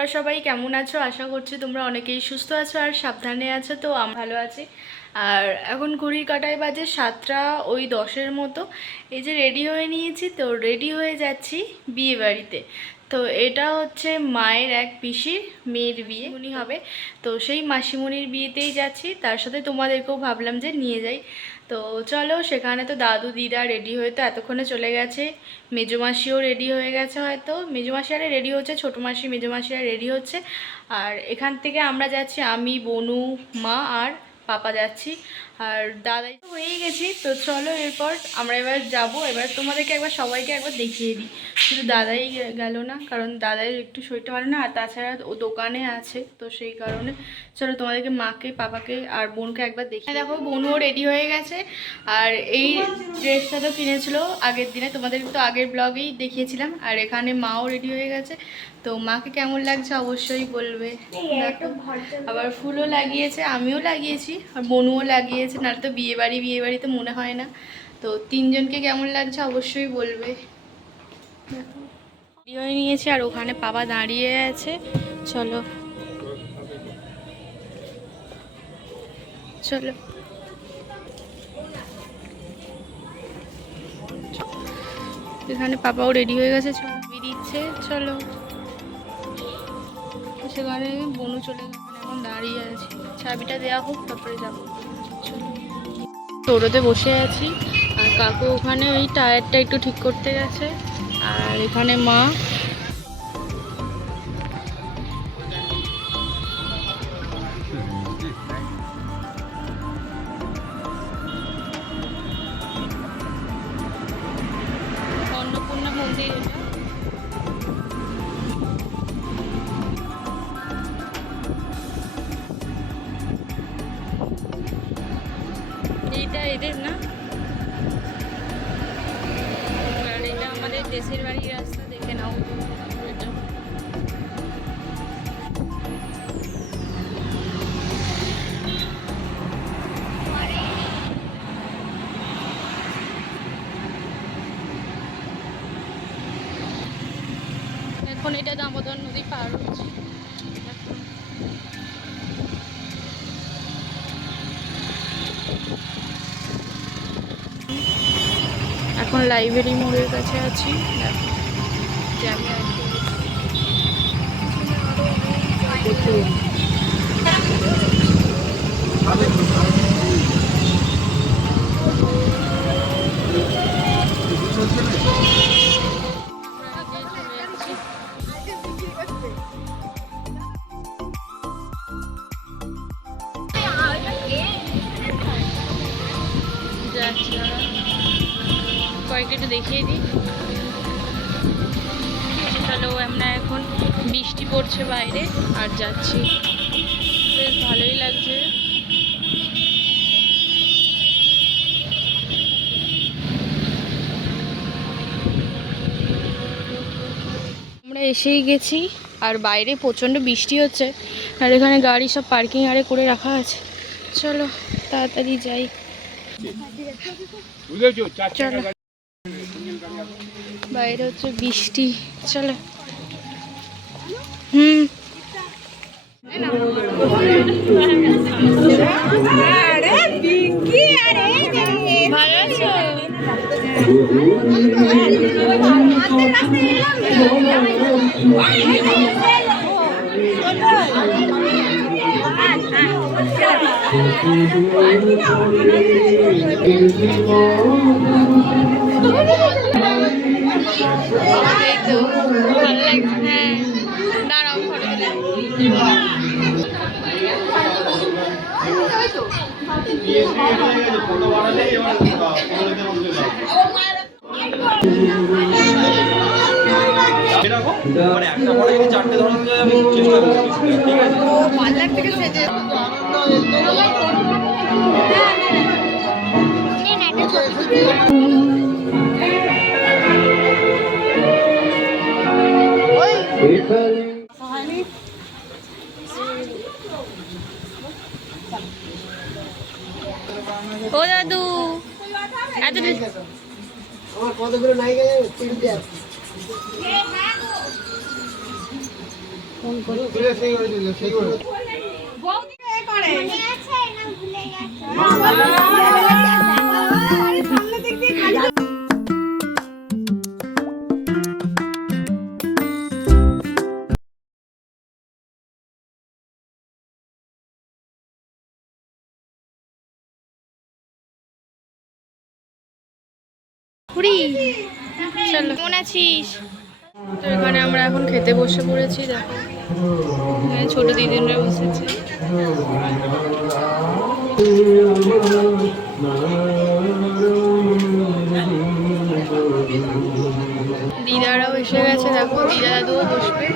তোমরা সবাই কেমন আছো? আশা করছি তোমরা অনেকেই সুস্থ আছো আর সাবধানে আছো। তো আমি ভালো আছি। আর এখন ঘড়ির কাঁটায় বাজে 7টা ওই 10-এর মতো। এই যে রেডি হয়ে নিয়েছি, তো রেডি হয়ে যাচ্ছি বিয়ে বাড়িতে। তো এটা হচ্ছে মায়ের এক পিসির মেয়ের বিয়ে, উনি হবে। তো সেই মাসিমণির বিয়েতেই যাচ্ছি, তার সাথে তোমাদেরকেও ভাবলাম যে নিয়ে যাই। তো চলো, সেখানে তো দাদু দিদা রেডি হয়ে তো এতক্ষণে চলে গেছে। মেজো মাসিও রেডি হয়ে গেছে, হয়তো মেজো মাসি আরে রেডি হচ্ছে, ছোটো মাসি মেজো মাসি আর রেডি হচ্ছে। আর এখান থেকে আমরা যাচ্ছি, আমি বনু মা আর পাপা যাচ্ছি। আর দাদাই তো হয়েই গেছি। তো চলো এরপর আমরা এবার যাব। এবার তোমাদেরকে একবার সবাইকে একবার দেখিয়ে দিই। শুধু দাদাই গেল না, কারণ দাদাই একটু শরীরটা ভালো না, আর তাছাড়া ও দোকানে আছে, তো সেই কারণে। চলো তোমাদেরকে মাকে পাপাকে আর বোনকে একবার দেখি। দেখো বোনও রেডি হয়ে গেছে। আর এই ড্রেসটা তো কিনেছিল আগের দিনে, তোমাদের তো আগের ব্লগেই দেখিয়েছিলাম। আর এখানে মাও রেডি হয়ে গেছে। তো মাকে কেমন লাগছে অবশ্যই বলবে। দেখো আবার ফুলও লাগিয়েছে, আমিও লাগিয়েছি, আর বনুও লাগিয়েছে, নাহলে তো বিয়ে বাড়ি তো মনে হয় না। তো তিনজনকে কেমন লাগছে অবশ্যই বলবে। দেখো রেডি হয়ে নিয়েছে, আর ওখানে পাপা দাঁড়িয়ে আছে। চলো চলো, এখানে পাপাও রেডি হয়ে গেছে, ছবি দিচ্ছে। চলো, সেখানে বনু চলে গেছে, এখন দাঁড়িয়ে আছি, চাবিটা দেওয়া হোক তারপরে যাবো। চলো, টোটোতে বসে আছি, আর কাকু ওখানে ওই টায়ারটা একটু ঠিক করতে গেছে। আর এখানে মা। অন্নপূর্ণা মন্দির এটা, এদের না, আর এটা আমাদের দেশের বাড়ির রাস্তা, দেখে নাও। এখন এটা দামোদর নদী পার হচ্ছে। এখন লাইব্রেরি মোড়ের কাছে আছি। দেখো যে আমি যাচ্ছি, কয়েকটা একটু দেখিয়ে দিই। চলো, আমরা এখন বৃষ্টি পড়ছে বাইরে, আর যাচ্ছি, বেশ ভালোই লাগছে। আমরা এসেই গেছি, আর বাইরে প্রচণ্ড বৃষ্টি হচ্ছে, আর এখানে গাড়ি সব পার্কিং আরে করে রাখা আছে। চলো তাড়াতাড়ি যাই। চলো, বাইরে হচ্ছে বৃষ্টি। চলো। ভালো আছো? ভালো লাগছে। হ্যাঁ, দাঁড়াও ফটো মানে একটা পরে যদি চারটে ধরনের যায় আমি চেষ্টা করছি, ঠিক আছে? পার্লার থেকে সেজে ও দাদু এত আমার কতগুলো নাই গেলে পুরি চলো, কেমন আছিস? তো এখানে আমরা এখন খেতে বসে পড়েছি। দেখো এখানে ছোট দিদিনরা বসেছে। দিদারাও এসে গেছে, দেখো দিদা দাদুও বসবে।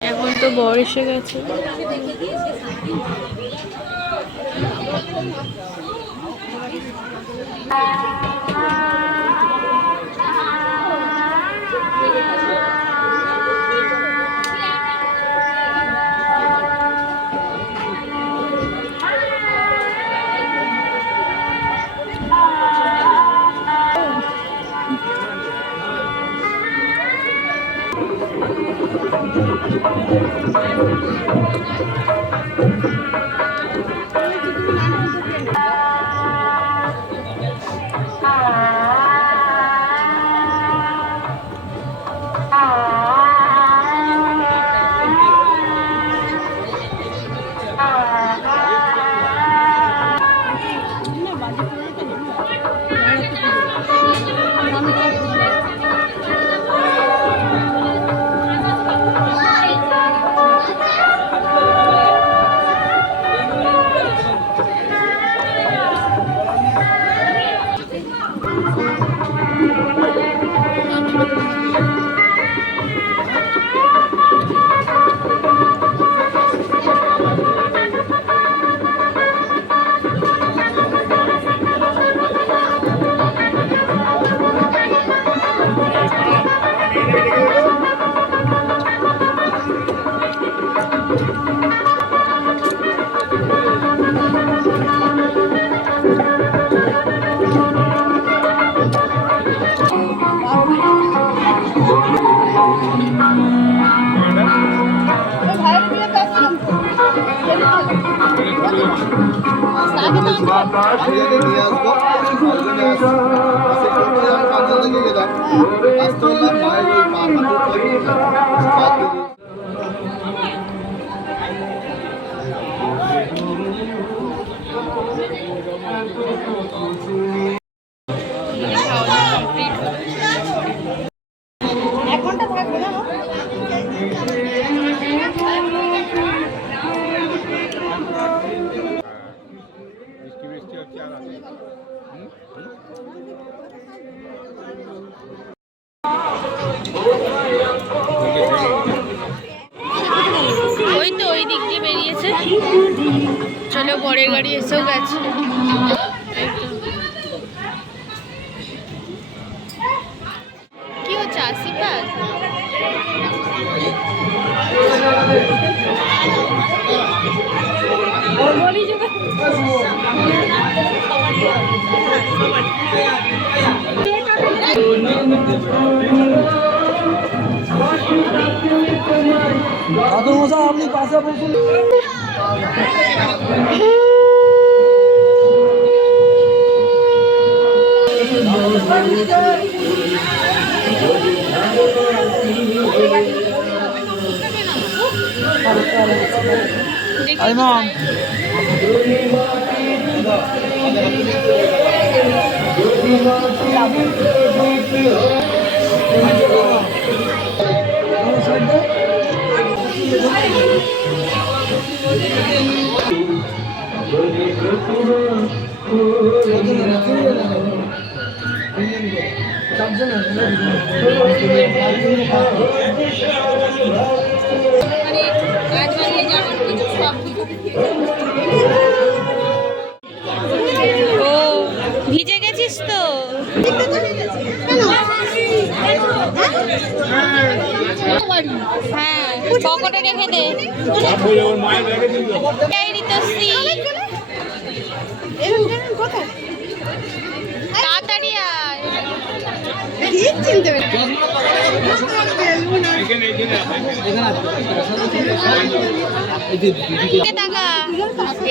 এখন তো বর এসে গেছে। ওই তো ওই দিক দিয়ে বেরিয়েছে। চলো, বরের গাড়ি এসেও গেছে। কি হচ্ছে আশীর্বাদ? আপনি পাশে বসুন। ইমাম ভিজে গেছিস তো? হ্যাঁ, পকেটে রেখে দে। এই ঋতুশ্রী, তাড়াতাড়ি আয়। টাকা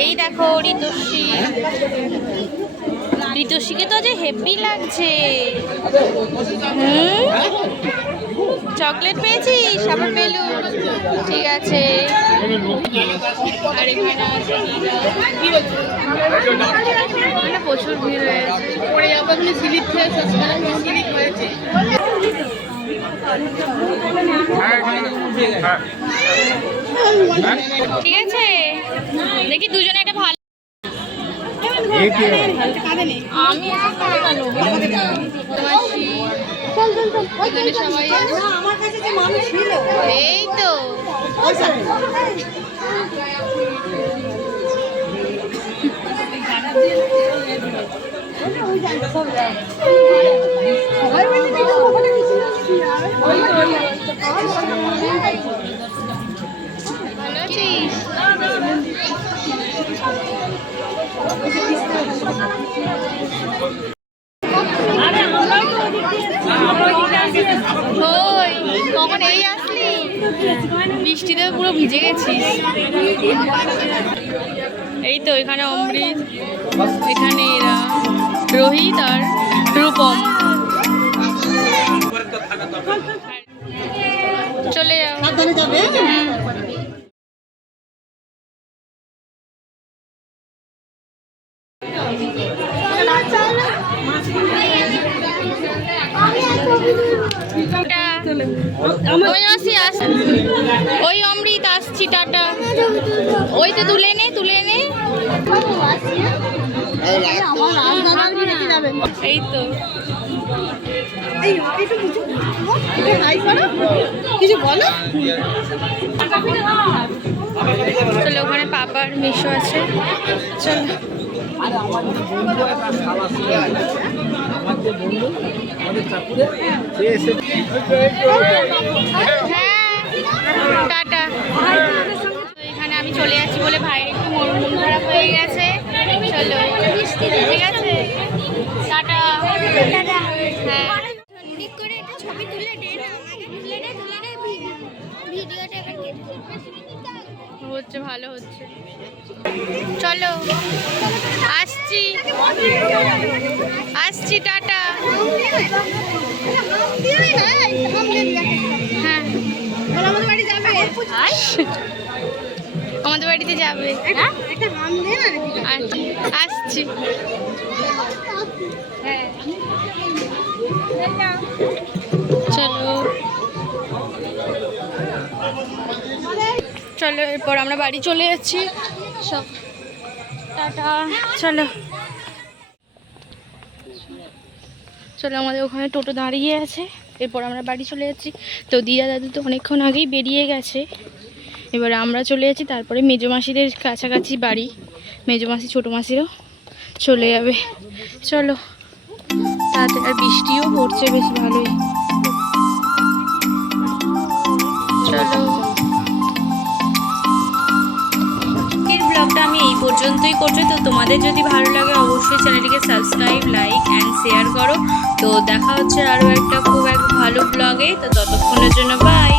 এই দেখো ঋতুশ্রী, ঋতুশ্রীকে তো যে হেভি লাগছে। চকলেট পেয়েছিস? আবার বেলুন? ঠিক আছে। আর এখানে আছে এখানে প্রচুর ভিড় হয়েছে। স্লিপ হয়েছে। ঠিক আছে, দেখি দুজনে একটা ভালো। আমি সবাই এই তো ভালো আছিস? ওই কখন এই আসলি? বৃষ্টিতে পুরো ভিজে গেছিস। এই তো এখানে অমৃত, এখানে এরা রোহিত আর রূপম। চলে যাও। ওই অমৃত আসছি, টাটা। ওই তো তুলে নে এই তো কিছু বলো। চলো ওখানে পাপার মিশো আছে, চলো। টাটা। এখানে আমি চলে যাচ্ছি বলে ভাইয়ের একটু মন খারাপ হয়ে গেছে। চলো ঠিক আছে, টাটা। হ্যাঁ হচ্ছে, ভালো হচ্ছে। চলো আসছি, টাটা। হ্যাঁ আমাদের বাড়িতে যাবে, আসছি। চলো এরপর আমরা বাড়ি চলে যাচ্ছি সব, টাটা। চলো আমাদের ওখানে টোটো দাঁড়িয়ে আছে, এরপর আমরা বাড়ি চলে যাচ্ছি। তো দিদা দাদু তো অনেকক্ষণ আগেই বেরিয়ে গেছে, এবার আমরা চলে যাচ্ছি। তারপরে মেজো মাসিদের কাছাকাছি বাড়ি, মেজো মাসি ছোটো মাসিরও চলে যাবে। চলো তাতে, আর বৃষ্টিও পড়ছে বেশ ভালোই। চলো ব্লগটা আমি এই পর্যন্তই করছি। তো তোমাদের যদি ভালো লাগে অবশ্যই চ্যানেলটিকে সাবস্ক্রাইব, লাইক অ্যান্ড শেয়ার করো। তো দেখা হচ্ছে আরও একটা খুব ভালো ব্লগে। তো ততক্ষণের জন্য বাই।